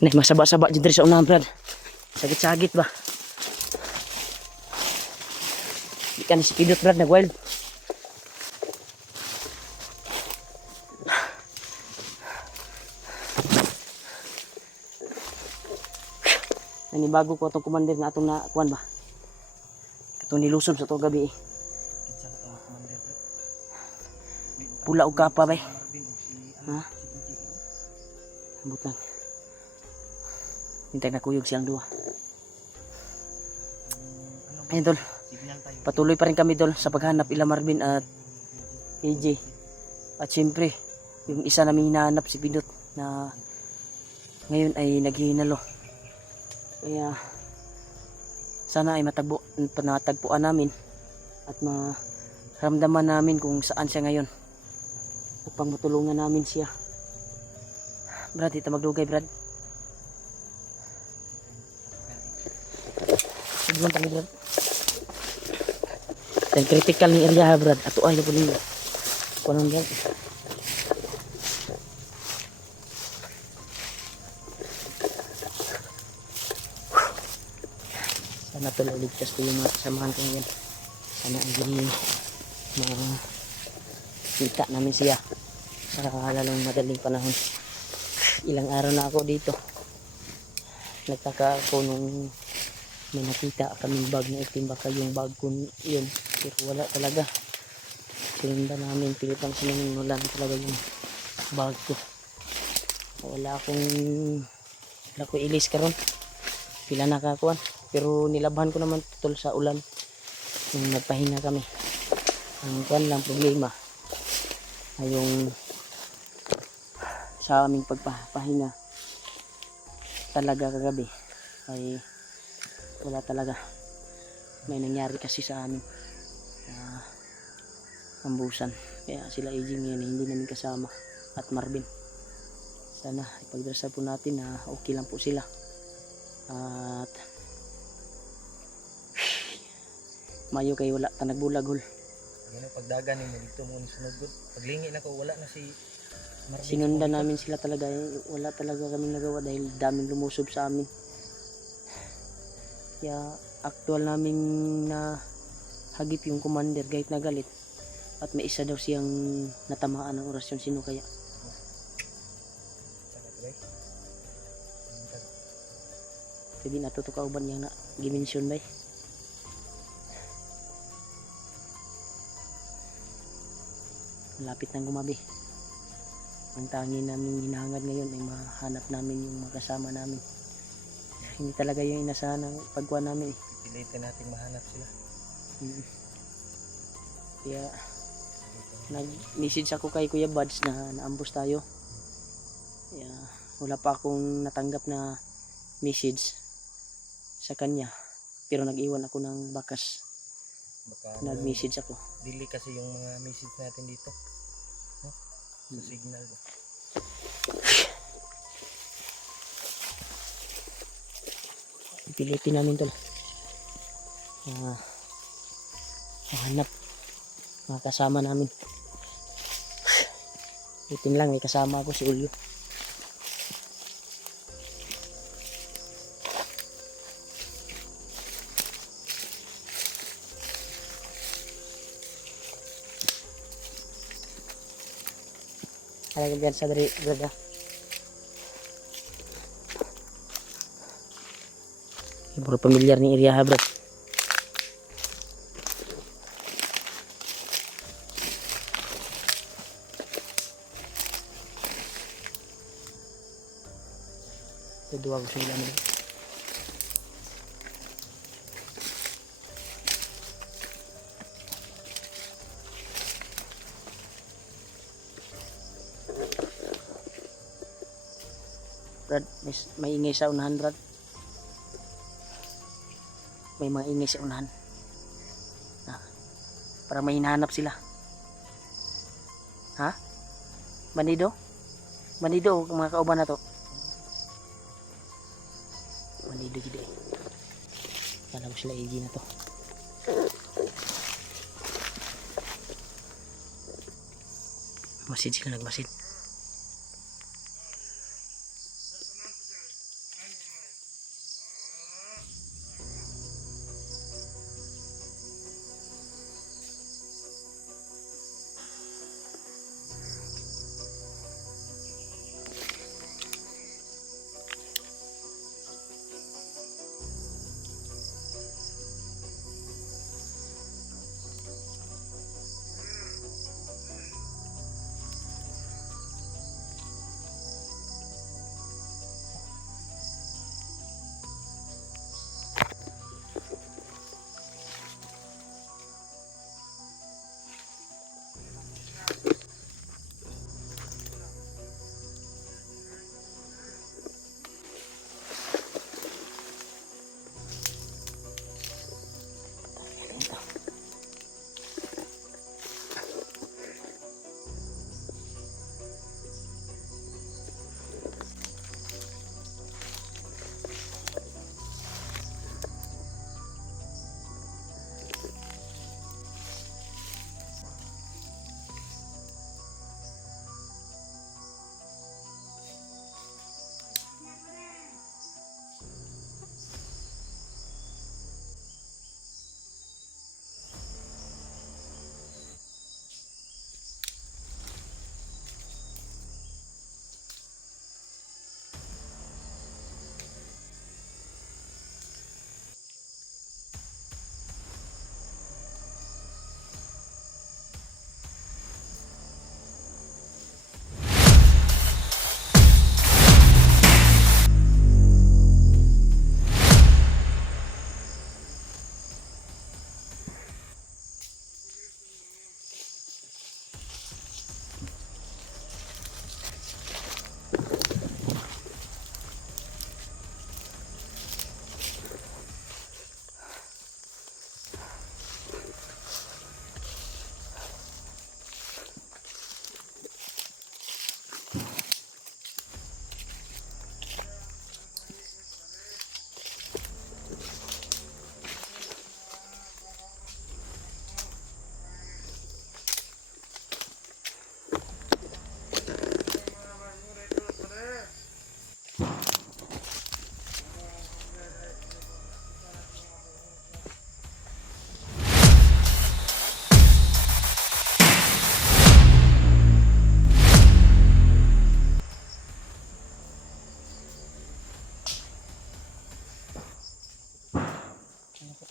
Nih masaba-saba dyan sa unahan, Brad. Sagit-sagit ba? Di ka ni spidot, Brad, nag-wild. Nanibago ko itong commander na itong nakuhan ba? Itong nilusob sa itong gabi eh. Pula o kapa ba eh? Ha? Ambot lang. Hintay na kuyog siyang dua. Ayun tol, patuloy pa rin kami tol sa paghanap ila Marvin at AJ. At syempre, yung isa namin hinahanap si Pindot na ngayon ay naghihinalo. Kaya sana ay matagpuan namin at maramdaman namin kung saan siya ngayon upang matulungan namin siya. Brad, ito magdugay, Brad. Sigurang tali, Brad. Dan critical ni area, Brad. Ato ay po nila. Kunang Brad. Sana tuloy ligtas ko yung mga kasamahan ko ngayon. Sana hindi makita namin siya sa lalong madaling panahon. Ilang araw na ako dito. Nagtaka ako nung may nakita kaming bag na itim, baka yung bag ko yun, pero wala talaga. Sinundan namin, pilipang sinunulan talaga yung bag ko. Wala akong ilis karon, pila nakakuan, pero nilabahan ko naman tol sa ulan nung nagpahinga kami. Ang kuan lang problema ay yung sa aming pagpapahinga talaga kagabi ay wala talaga, may nangyari kasi sa amin ambusan, kaya sila aging ngayon hindi namin kasama at Marvin. Sana ipagdarasal po natin na okay lang po sila at mayo kay wala ta nagbulag hol. Pagdagan ni mo dito mo sunod gud, paglingi na ko wala na si Marvin. Sinundan namin sila talaga, wala talaga kaming nagawa dahil daming lumusob sa amin. Kaya actual namin na hagip yung commander kahit na galit, at may isa daw siyang natamaan ng orasyon. Sino kaya? Hindi natutukauban niya na gimensyon ba eh. Malapit nang gumabi. Ang tangi namin hinahangad ngayon ay mahanap namin yung makasama namin. Hindi talaga yung inasahan ng pagkuha namin eh. Pilitin natin mahanap sila. Kaya nag-message ako kay Kuya Buds na naambos tayo. Kaya wala pa akong natanggap na message sa kanya, pero nag-iwan ako ng bakas. Baka nag-message ako. Dili kasi yung mga message natin dito, no? Sa signal ba? Pipilitin namin tol mahanap mga kasama namin. Itin lang, may kasama ako si Ulyo. Alaga dyan sa dari, brada. Puro pamilyar ni area ha, brad. Dua ko sila nila. Brad, may ingay sa unahan, brad. may mga ingay sa unahan. Para may hinahanap sila. Ha? Bandido? Bandido mga kauban na to. Bandido gid. Kala ko sila AG na to. Masid sila nagmasid.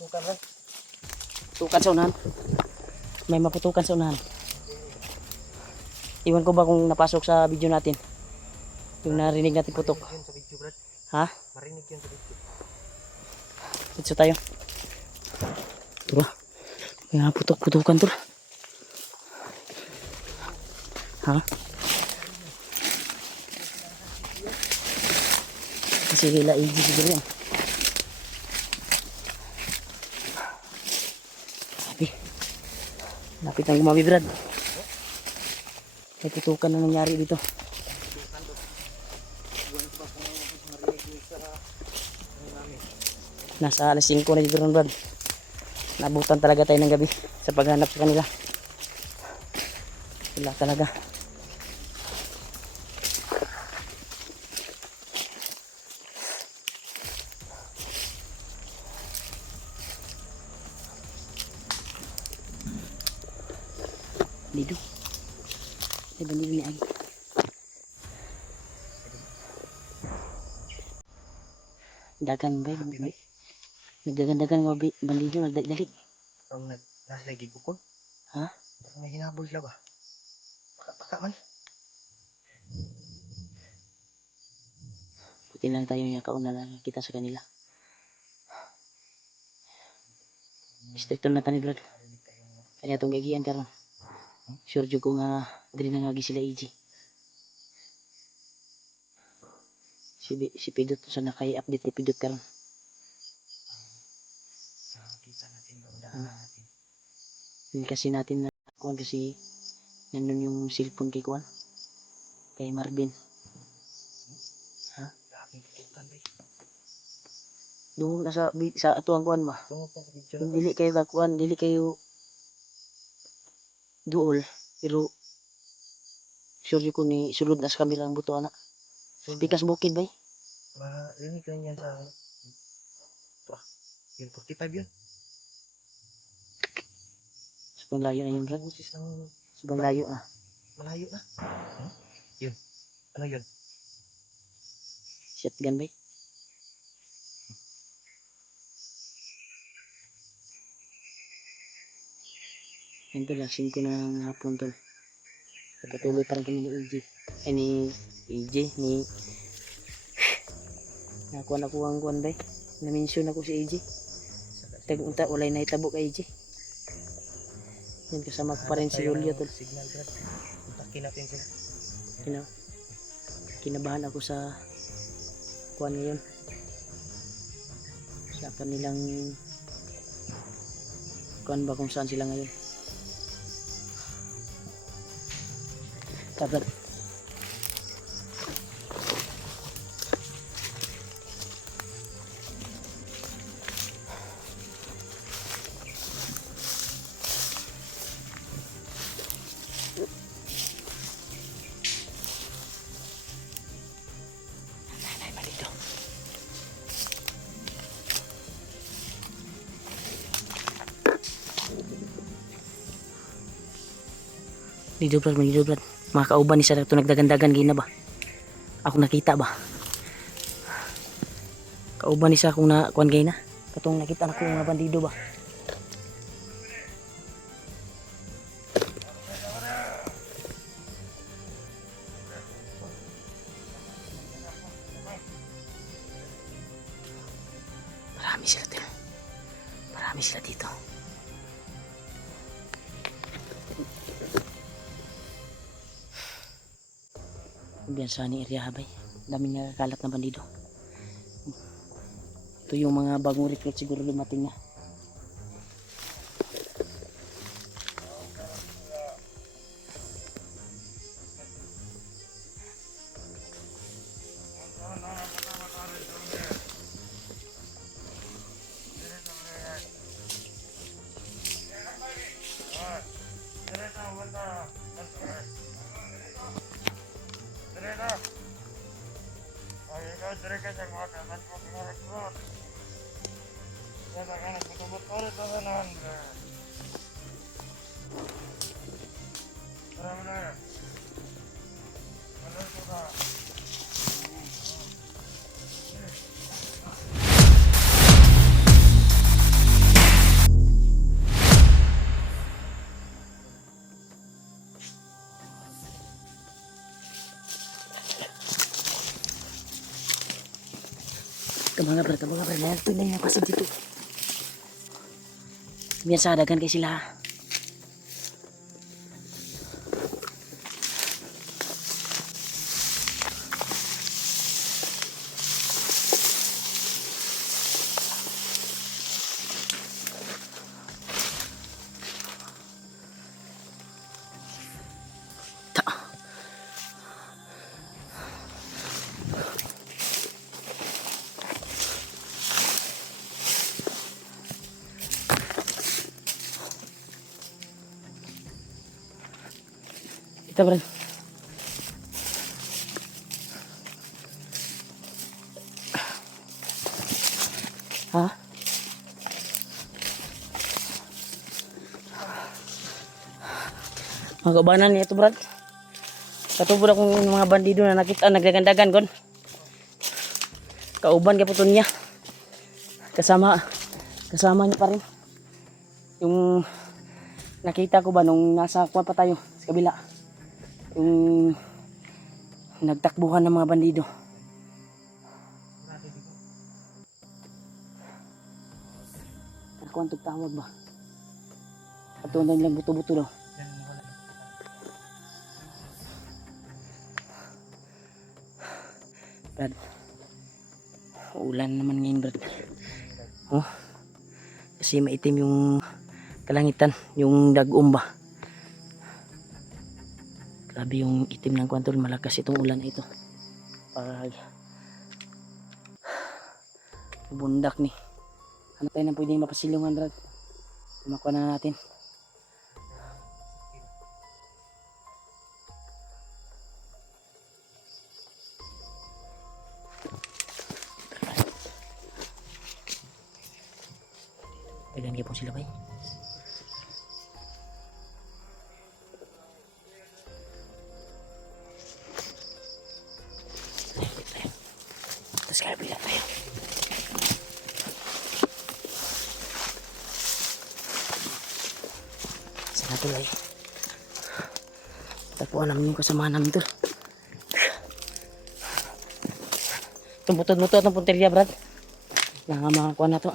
Putukan lang. Putukan sa unahan. May maputukan sa unahan. Iwan ko ba kung napasok sa video natin? Yung narinig natin putok. Marinig yun sa video, Brad. Ha? Marinig yun sa video. Dito tayo. Tura. May mga putok-putukan tura. Ha? Sige la AG siguro yan. Lapit ang gumabi, Brad. May putukan na nangyari dito. Nasa alas 5 na dito ron, Brad. Nabutan talaga tayo ng gabi sa paghanap sa kanila. Wala talaga. Dito. Ay, bandido ni Ay. Dagan ba? Nagdagan-dagan nga bandido, nagdalik. Parang nasa lagi ko. Ha? Parang may hinabol sila ba? Baka man. Buti lang tayo yung kauna lang kita sa kanila. Stricto na tani, Brad. Kaya itong gagian karon. Sure jud ko nga dili na nga gi sila AG. Si Pidot sa nakay-update ni Pidot karon. Makita natin yung daan natin. Yun kasi natin na kuan kasi nandun yung cellphone kay kuan. Kay Marvin. Laking tutukan ba? Doon na sa atuang kuan ba. Tungo pa sa video Kung na. dili kayo kuan, dili kayo duol. Pero sure ko ni sulod na sa kabilang buto ana. Pikas bukid ba? Marinig ka niyan sa ano. Wah, yun 45 yun. Sobrang layo na yun, Brad. Busis ng Sobrang layo na. malayo na. Yun. Ano yun? Shotgun ba? Yan tol, asin ko na ng hapon tol. Pagkatuloy pa rin kami ni EJ. Ay ni EJ, ni nakuha na ko ang kuhan ba? Na-mention ako si EJ. Tag-unta, walay na itabo kay EJ. Yan kasama ko pa rin si Julio tol. Signal, Brad. Kontakin natin sila. Kinabahan ako sa kuhan ngayon. Sa kanilang kuhan ba kung saan sila ngayon. Kabar. Nanay ba dito? Dito brad. Mga kauban ni sa ito nagdagandagan gina ba? Ako nakita ba? Kauban ni sa akong na kuan gina. Katong nakita na ko mga bandido ba? Marami sila dito. Marami sila dito. Biyansa ni area habay. Daming nakakalat na bandido. Ito yung mga bagong recruit siguro dumating na. Mga brad, ito na yung pasig dito. Biyansa, dagan kay sila. Ito brad. Ha? Mga kaubanan niya ito brad. Katubod akong mga bandido na nakita nagdagandagan kon. Kauban kay puton niya. Kasama niya pa rin. Yung nakita ko ba nung nasa kuwan pa tayo sa kabila. Yung nagtakbuhan ng mga bandido. Kuwan tawag ba? Patunan nilang buto-buto daw. Brad, ulan naman ngayon brad. Oh, Kasi maitim yung kalangitan, yung dag-umba. Grabe yung itim ng kwan tol, malakas itong ulan na ito. Pag bundak ni. Ano tayo nang pwedeng mapasilungan, Brad? Makuha na natin. Pwedeng po sila ba? Tapos kaya bila tayo. Sana tuloy. Tapuan namin yung kasama namin tol. Tumutod-mutod ng punteriya, Brad. Nakamakuha na to.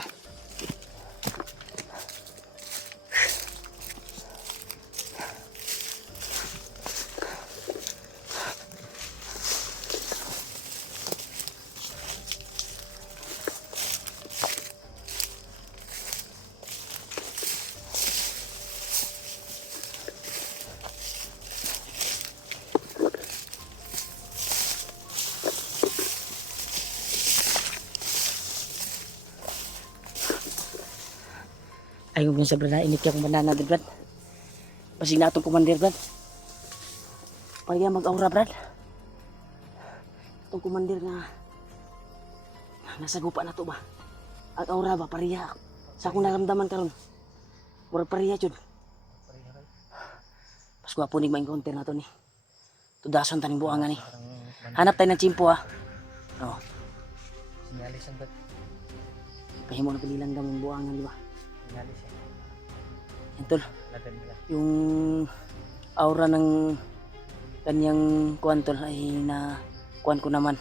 Ayaw mo sa Brad, inikya kong banana din, Brad. Pasig na itong commander, Brad. Pariya mag-aura, Brad. Itong commander na nasa gupa na to ba? Ang aura ba, pariya. Sa akong naramdaman karon. Murag pariya, Jud. Pareha kay. Pas ko po ni ma-encounter na to ni. Tudason taning buangan ni. Parang Hanap tayo ng chimpo, ha. Oh, sinyalis ang bat. kahimo na pililang gamong buangan, di ba? Sinyalis yan. Yan, tol. Lagan nila. Yung aura ng kanyang kuwan tol ay na kuwan ko naman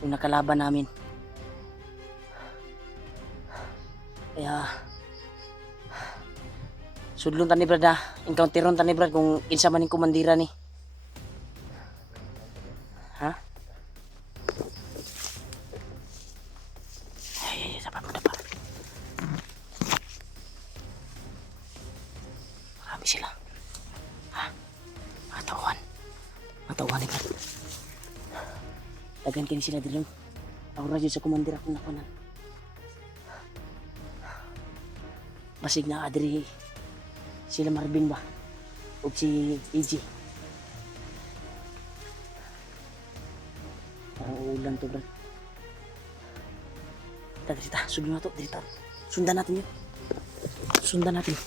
yung nakalaban namin, kaya sudlon tani Brad ha, encounteron tani Brad kung kinsa man yung kumandira ni ha. Ay sapat mo na pa, marami sila ha, matawan ni Brad. Dagan kini sila diri. Aura jud sa komandir akong nakunan. Basig na adri sila Marvin ba? O si EG. Parang uulan to, Brad. Kita, sundan na to, dito. Sundan natin yun. Sundan natin.